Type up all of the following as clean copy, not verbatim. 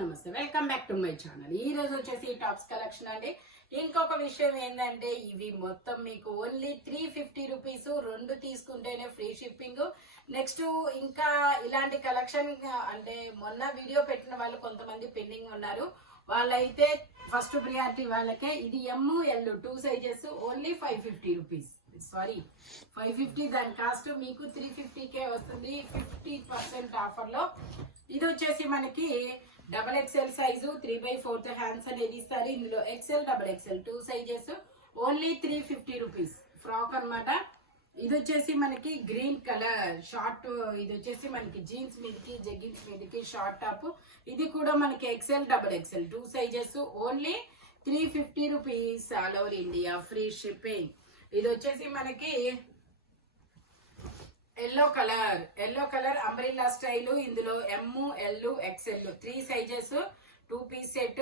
నమస్తే, welcome back to my channel. ఈ రోజు వచ్చేసి టాప్స్ కలెక్షన్ అండి. ఇంకొక విషయం ఏంటంటే ఇవి మొత్తం మీకు ఓన్లీ 350 రూపీస్, రెండు తీసుకుంటేనే ఫ్రీ షిప్పింగ్. నెక్స్ట్ ఇంకా ఇలాంటి కలెక్షన్ అంటే మొన్న వీడియో పెట్టిన వాళ్ళు కొంతమంది పెండింగ్ ఉన్నారు. వాళ్ళైతే ఫస్ట్ ప్రియారిటీ వాళ్ళకే. ఇది ML 2 sizes only 550 rupees. Sorry 550, దాని కాస్ట్ మీకు 350కే వస్తుంది 50% ఆఫర్లో. ఇది వచ్చేసి మనకి XXL సైజు 3/4 హ్యాండ్స్ అనేది ఇస్తారు. ఇందులో XL, XXL 2 sizes only 350 rupees. Frock అనమాట. ఇది వచ్చేసి మనకి గ్రీన్ కలర్ షార్ట్. ఇది వచ్చేసి మనకి జీన్స్ మీదకి, జెగ్గిన్స్ మీదకి షార్ట్ టాప్. ఇది కూడా మనకి XL, XXL 2 sizes only 350 rupees. All over India free shipping. ఇది వచ్చేసి మనకి ఎల్లో కలర్ అంబ్రెల్లా స్టైల్. ఇందులో ML, XL 3 sizes, 2 piece set.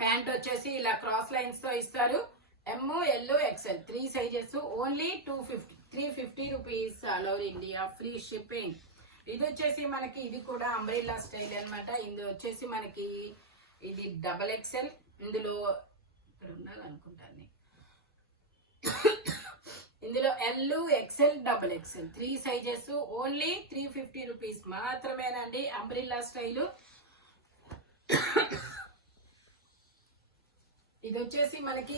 Pant వచ్చేసి ఇలా క్రాస్ లైన్స్ తో ఇస్తారు. ML, XL 3 sizes only 350 rupees. All over India free shipping. ఇది వచ్చేసి మనకి ఇది కూడా అంబ్రెల్లా స్టైల్ అనమాట. ఇది వచ్చేసి మనకి ఇది XXL. ఇందులో ఇక్కడ ఉండాలనుకుంటాను. ఇందులో L, XL, XXL 3 sizes only 350 rupees మాత్రమేనండి. Umbrella style. ఇది వచ్చేసి మనకి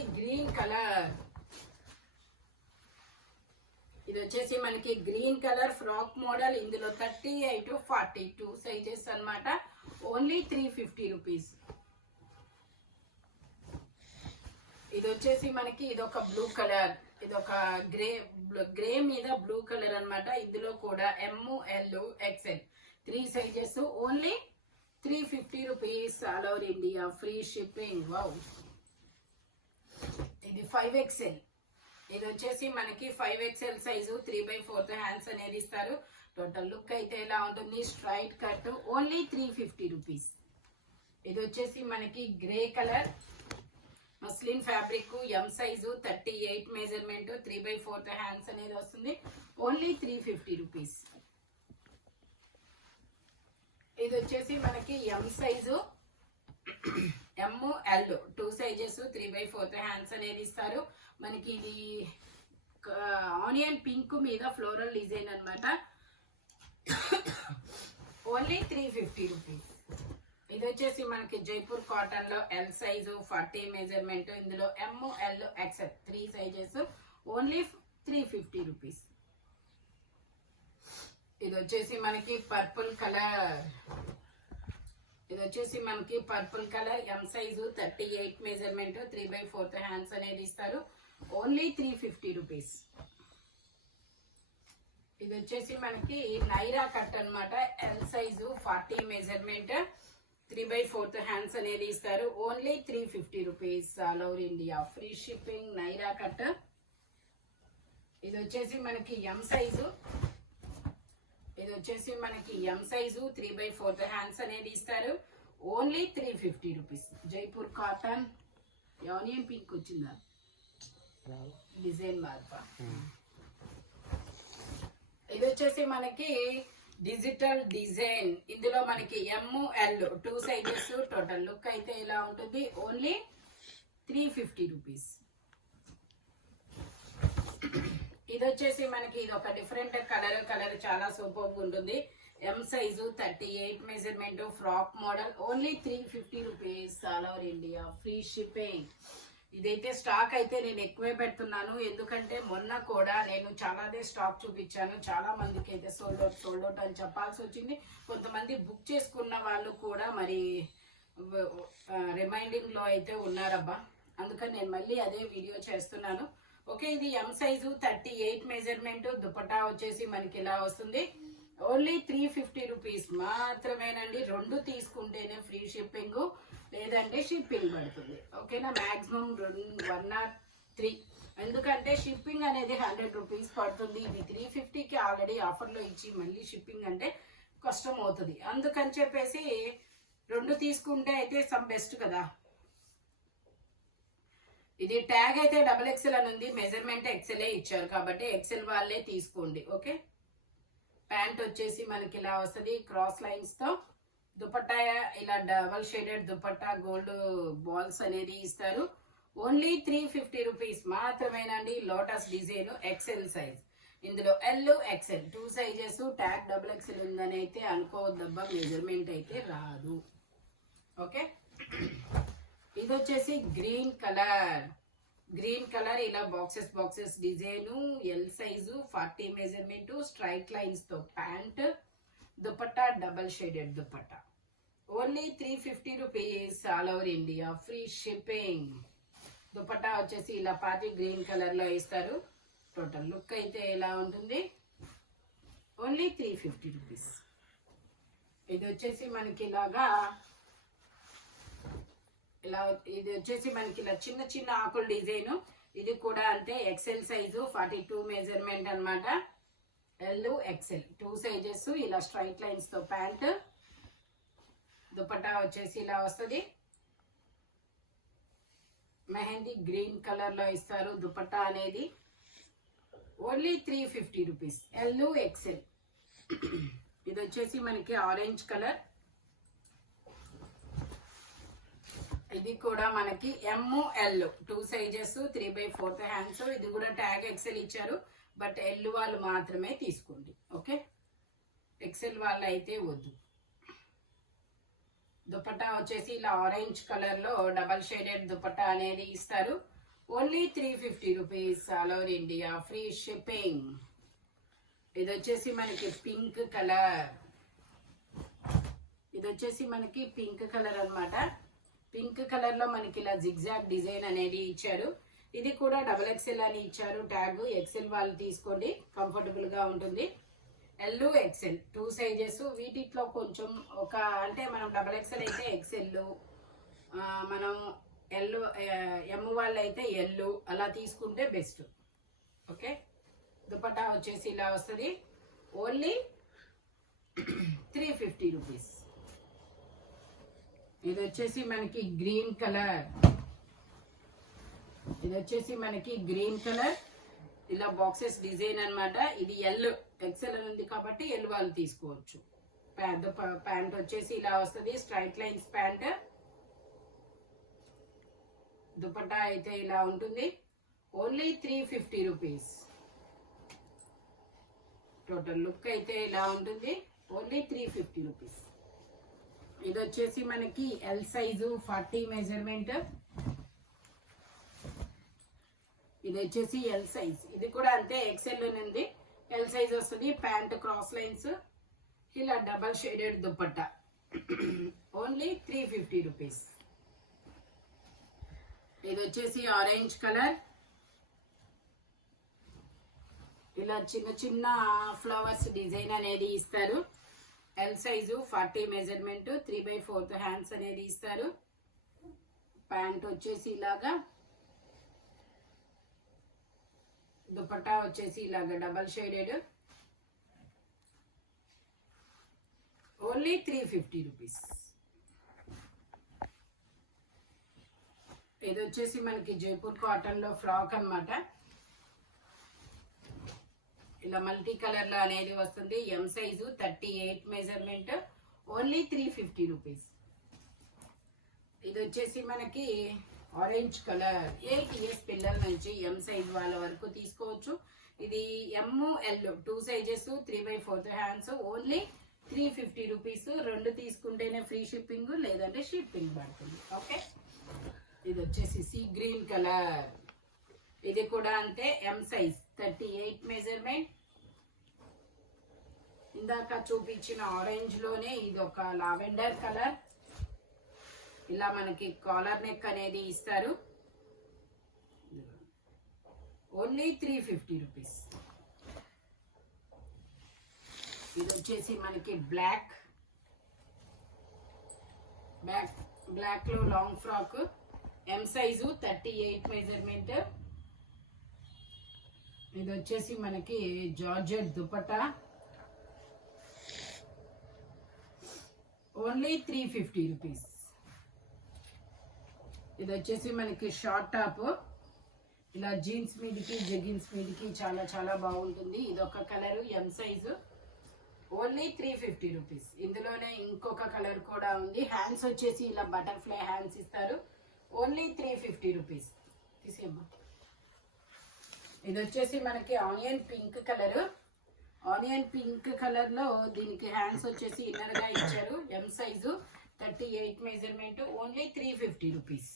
గ్రీన్ కలర్ ఫ్రాక్ మోడల్. ఇందులో 38, 42 సైజెస్ అన్నమాట. Only 350 rupees. ఇది వచ్చేసి మనకి ఇదొక బ్లూ కలర్, ఇదొక గ్రే మీద బ్లూ కలర్ అన్నమాట. ఇందులో కూడా ML, XL 3 sizes only 350 rupees. All over India free shipping. Wow. ఇది 5XL. ఇది వచ్చేసి మనకి 5XL సైజు 3/4 హ్యాండ్స్ అనేది ఇస్తారు. టోటల్ లుక్ అయితే ఎలా ఉంటుంది? Straight cut only 350 rupees. ఇది వచ్చేసి మనకి grey colour muslin fabric, M size 38 measurement, 3/4 hands అనేది వస్తుంది. Only 350 rupees. ఇది వచ్చేసి మనకి M size, ML 2 sizes, 3/4 hands అనేది ఇస్తారు. మనకి ఇది ఆనియన్ పింక్ మీద ఫ్లోరల్ డిజైన్ అనమాట. Only 350 rupees. ఇది వచ్చేసి మనకి జైపూర్ కాటన్ లో L సైజు 40 మెజర్మెంట్. ఇందులో ML, XL 3 sizes only 350 rupees. ఇది వచ్చేసి మనకి purple colour. M size 38 measurement, 3/4 hands అనేది ఇస్తారు. Only 350 rupees. ఇది వచ్చేసి మనకి నైరా కట్ అనమాట. L సైజు 40 మెజర్మెంట్, 3/4 హ్యాండ్స్ అనేది ఇస్తారు. Only 350 rupees. All over India free shipping. Naira cut. ఇది వచ్చేసి మనకి M సైజు. 3/4 హ్యాండ్స్ అనేది ఇస్తారు. Only 350 rupees. Jaipur cotton. Onion pink వచ్చిందా డిజైన్ మార్పా. ఇది వచ్చేసి మనకి డిజిటల్ డిజైన్. ఇందులో మనకి ML 2 సైజెస్. టోటల్ లుక్ అయితే ఇలా ఉంటుంది. Only 350 rupees. ఇది వచ్చేసి మనకి ఇది ఒక డిఫరెంట్ కలర్ చాలా సూపర్ ఉంటుంది. M size 38 measurement, frock model. Only 350 rupees. All over India free shipping. ఇదైతే స్టాక్ అయితే నేను ఎక్కువే పెడుతున్నాను, ఎందుకంటే మొన్న కూడా నేను చాలానే స్టాక్ చూపించాను. చాలా మందికి అయితే సోల్డ్ అవుట్ అని చెప్పాల్సి వచ్చింది. కొంతమంది బుక్ చేసుకున్న వాళ్ళు కూడా మరి రిమైండింగ్ లో అయితే ఉన్నారబ్బా. అందుకని నేను మళ్ళీ అదే వీడియో చేస్తున్నాను. ఓకే. ఇది M సైజు 38 మెజర్మెంట్. దుపట్టా వచ్చేసి మనకి ఇలా వస్తుంది. ఓన్లీ 350 రూపీస్ మాత్రమేనండి. రెండు తీసుకుంటేనే ఫ్రీ షిప్పింగ్, లేదంటే షిప్పింగ్ పడుతుంది. ఓకేనా? మాక్సిమం 1 or 3, ఎందుకంటే షిప్పింగ్ అనేది 100 రూపీస్ పడుతుంది. ఇది 350కి ఆల్రెడీ ఆఫర్లో ఇచ్చి మళ్ళీ షిప్పింగ్ అంటే కష్టం అవుతుంది. అందుకని చెప్పేసి రెండు తీసుకుంటే అయితే సమ్ బెస్ట్ కదా. ఇది ట్యాగ్ అయితే XXL అని ఉంది, మెజర్మెంట్ XL ఇచ్చారు కాబట్టి XL వాళ్ళే తీసుకోండి. ఓకే. ప్యాంట్ వచ్చేసి మనకి ఇలా వస్తుంది క్రాస్ లైన్స్ తో. దుపట్టా ఇలా double shaded dupatta gold balls అనేది ఇస్తారు. ఓన్లీ 350 రూపీస్ మాత్రమేనండి. Lotus design XL size. ఇందులో L XL 2 sizes. Tag double XL ఉందని అయితే అనుకోవద్దబ్బా, మెజర్మెంట్ అయితే రాదు. ఓకే, ఇది వచ్చేసి గ్రీన్ కలర్. గ్రీన్ కలర్ ఇలా boxes design, L size, 40 measurement, straight lines తో pant, dupatta double shaded dupatta. Only 350 rupees, all over India free shipping. Dupatta వచ్చేసి ఇలా పార్టీ గ్రీన్ కలర్ లో ఇస్తారు. టోటల్ లుక్ అయితే ఎలా ఉంటుంది? Only 350 rupees. ఇది వచ్చేసి మనకి ఇలాగా ఇది వచ్చేసి మనకి ఇలా చిన్న చిన్న ఆకుల డిజైన్. ఇది కూడా అంటే ఎక్సెల్ సైజు, 42 మెజర్మెంట్ అన్నమాట. L XL 2 sizes. ఇలా స్ట్రైట్ లైన్స్ తో ప్యాంట్, దుపట్టా వచ్చేసి ఇలా వస్తుంది. మెహందీ గ్రీన్ కలర్ లో ఇస్తారు దుపట్టా అనేది. Only 350 rupees, L XL. ఇది వచ్చేసి మనకి ఆరెంజ్ కలర్. ఇది కూడా మనకి ML 2 సైజెస్, 3/4 హ్యాండ్స్. ఇది కూడా ట్యాగ్ ఎక్సెల్ ఇచ్చారు, బట్ ఎల్ వాళ్ళు మాత్రమే తీసుకోండి. ఓకే, ఎక్సెల్ వాళ్ళు అయితే వద్దు. దుపట్టా వచ్చేసి ఇలా ఆరెంజ్ కలర్ లో డబల్ షేడెడ్ దుపట్టా అనేది ఇస్తారు. Only 350 rupees, all over India free shipping. ఇది వచ్చేసి మనకి పింక్ కలర్. ఇది వచ్చేసి మనకి పింక్ కలర్ అన్నమాట. పింక్ కలర్ లో మనకి ఇలా జిగ్జాగ్ డిజైన్ అనేది ఇచ్చారు. ఇది కూడా డబల్ ఎక్సెల్ అని ఇచ్చారు ట్యాగ్. ఎక్సెల్ వాళ్ళు తీసుకోండి, కంఫర్టబుల్ గా ఉంటుంది. L XL 2 sizes. వీటిలో కొంచెం ఒక అంటే మనం డబల్ ఎక్సెల్ అయితే ఎక్సెల్, మనం ఎల్ ఎమ్ వాళ్ళు అయితే ఎల్ అలా తీసుకుంటే బెస్ట్. ఓకే, దుపట్టా వచ్చేసి ఇలా వస్తుంది. Only 350 rupees. ఇది వచ్చేసి మనకి గ్రీన్ కలర్. ఇది వచ్చేసి మనకి గ్రీన్ కలర్ ఇలా బాక్సెస్ డిజైన్ అన్నమాట. ఇది ఎల్ ఎక్సెల్ అని ఉంది కాబట్టి ఎల్ వాళ్ళు తీసుకోవచ్చు. ప్యాంట్ వచ్చేసి ఇలా వస్తుంది, స్ట్రైట్ లైన్స్ ప్యాంట్. దుపట్టా అయితే ఇలా ఉంటుంది. Only 350 rupees. టోటల్ లుక్ అయితే ఇలా ఉంటుంది. Only 350 rupees. ఇది వచ్చేసి మనకి ఎల్ సైజు, 40 మెజర్మెంట్. ఇది వచ్చేసి ఎల్ సైజ్. ఇది కూడా అంతే ఎక్సెల్ ఉంది. ఎల్ సైజ్ వస్తుంది. ప్యాంట్ క్రాస్ లైన్స్, ఇలా double shaded dupatta. Only 350 rupees. ఇది వచ్చేసి ఆరెంజ్ కలర్. ఇలా చిన్న చిన్న ఫ్లవర్స్ డిజైన్ అనేది ఇస్తారు. ఎల్ సైజు, 40 మెజర్మెంట్, 3/4 హ్యాండ్స్ అనేది ఇస్తారు. ప్యాంట్ వచ్చేసి ఇలాగా, దుపట్టా వచ్చేసి ఇలాగా డబల్ షేడెడ్. Only 350 rupees. ఇది వచ్చేసి మనకి జైపూర్ కాటన్ లో ఫ్రాక్ అన్నమాట. ఇలా మల్టీ కలర్ లో అనేది వస్తుంది. ఎం సైజు, 38 మెజర్మెంట్. Only 350 rupees. ఇది వచ్చేసి మనకి ఆరెంజ్ కలర్. 8 ఇయర్స్ పిల్లల నుంచి ఎం సైజ్ వాళ్ళ వరకు తీసుకోవచ్చు. ఇది ML 2 sizes, 3/4 hands. Only 350 rupees. 2 తీసుకుంటేనే ఫ్రీ షిప్పింగ్, లేదంటే షిప్పింగ్ పడుతుంది. ఓకే, ఇది వచ్చేసి సీ గ్రీన్ కలర్. ఇది కూడా అంతే, ఎం సైజ్, 38 మెజర్మెంట్. ఇందాక చూపించిన ఆరెంజ్ లోనే ఇది ఒక లావెండర్ కలర్. ఇలా మనకి కాలర్ నెక్ అనేది ఇస్తారు. Only 350 rupees. ఇది వచ్చేసి మనకి బ్లాక్ లో లాంగ్ ఫ్రాక్. ఎం సైజు, 38 మెజర్మెంట్. ఇది వచ్చేసి మనకి జార్జెట్ దుపట్టా. Only 350 rupees. ఇది వచ్చేసి మనకి షార్ట్ టాప్. ఇలా జీన్స్ మీదకి, జెగిన్స్ మీదకి చాలా చాలా బాగుంటుంది. ఇది ఒక colour, M size. Only 350 rupees. ఇందులోనే ఇంకొక కలర్ కూడా ఉంది. హ్యాండ్స్ వచ్చేసి ఇలా బటర్ఫ్లై హ్యాండ్స్ ఇస్తారు. Only 350 rupees. తీసేమ్మా. ఇది వచ్చేసి మనకి onion pink colour. Onion pink colour లో దీనికి హ్యాండ్స్ వచ్చేసి ఇన్నర్ గా ఇచ్చారు. M size 38 measurement. Only 350 rupees.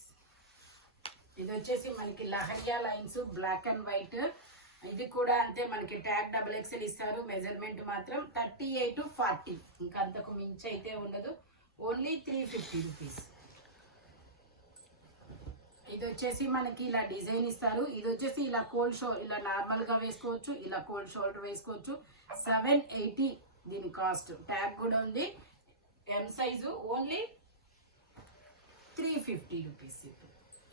ఇది వచ్చేసి మనకి leheriya lines black and white. ఇది కూడా అంతే, మనకి ట్యాగ్ XXL ఇస్తారు. మెజర్మెంట్ మాత్రం 38 to 40, ఇంకా అంతకు మించి అయితే ఉండదు. Only 350 rupees. ఇది వచ్చేసి మనకి ఇలా డిజైన్ ఇస్తారు. ఇది వచ్చేసి ఇలా కోల్డ్ షోల్డర్, ఇలా నార్మల్ గా వేసుకోవచ్చు, ఇలా కోల్డ్ షోల్డర్ వేసుకోవచ్చు. 780 దీని కాస్ట్. ట్యాగ్ కూడా ఉంది. ఎం సైజు. Only 350 rupees.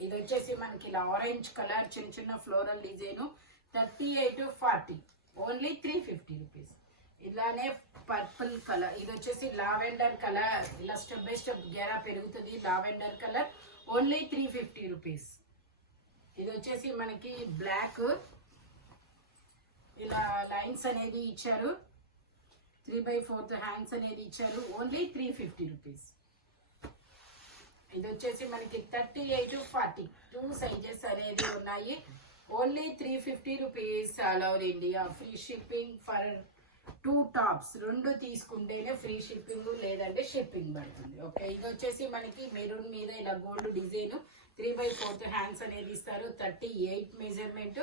ఇది వచ్చేసి మనకి ఇలా ఆరెంజ్ కలర్ చిన్న చిన్న floral design. 38 to 40. Only 350 rupees. ఇలానే పర్పుల్ కలర్. ఇది వచ్చేసి లావెండర్ కలర్. ఇలా స్టెప్ బై స్టెప్ గేరా పెరుగుతుంది. Lavender colour. Only 350 rupees. ఇది వచ్చేసి మనకి బ్లాక్. ఇలా లైన్స్ అనేది ఇచ్చారు. 3/4 హ్యాండ్స్ అనేది ఇచ్చారు. Only 350 rupees. ఇది వచ్చేసి మనకి 38 to 40 2 సైజెస్ అనేది ఉన్నాయి. Only 350 rupees. All over India. Free shipping for 2 tops. 2 తీసుకుంటేనే ఫ్రీ షిప్పింగ్, లేదంటే షిప్పింగ్ పడుతుంది. ఓకే. ఇది వచ్చేసి మనకి మెరూన్ మీద ఇలా గోల్డ్ డిజైన్. 3/4 హ్యాండ్స్ అనేది ఇస్తారు. 38 మెజర్మెంట్.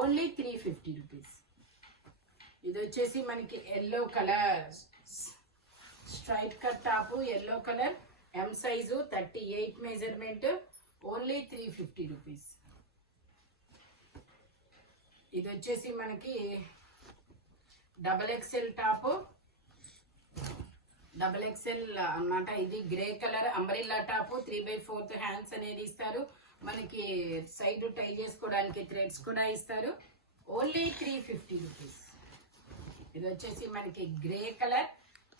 Only 350 rupees. ఇది వచ్చేసి మనకి yellow colour straight cut top. Yellow colour. M size 38 measurement. Only 350 rupees. ఇది వచ్చేసి మనకి XXL టాప్. XXL అన్నమాట. ఇది grey colour umbrella top. 3/4 hands అనేది ఇస్తారు. మనకి సైడ్ టై చేసుకోవడానికి థ్రెడ్స్ కూడా ఇస్తారు. Only 350 rupees. ఇది వచ్చేసి మనకి గ్రే కలర్.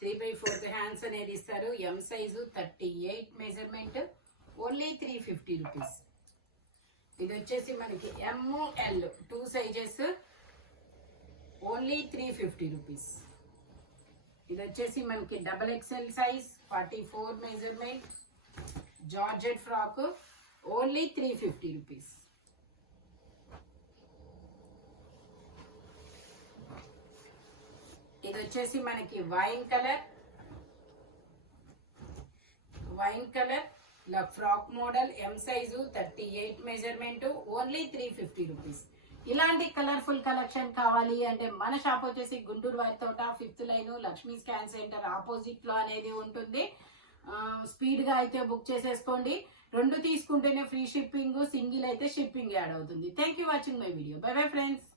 3/4 హ్యాండ్స్ అనేది ఇస్తారు. ఎం సైజు 38 మెజర్మెంట్. Only 350 rupees. ఇది వచ్చేసి మనకి ML 2 సైజెస్. Only 350 rupees. ఇది వచ్చేసి మనకి XXL size 44 measurement. Georgette frock. Only 350 rupees. ఇది వచ్చేసి మనకి వైన్ కలర్. ఇలా ఫ్రాక్ మోడల్. ఎం సైజు 38 మెజర్మెంట్. Only 350 rupees. ఇలాంటి కలర్ఫుల్ కలెక్షన్ కావాలి అంటే మన షాప్ వచ్చేసి గుంటూరు వారి తోట 5th line Lakshmi scan centre opposite లో అనేది ఉంటుంది. స్పీడ్ గా అయితే బుక్ చేసేసుకోండి. 2 తీసుకుంటేనే ఫ్రీ షిప్పింగ్, సింగిల్ అయితే షిప్పింగ్ యాడ్ అవుతుంది. Thank you watching my video. By bye friends.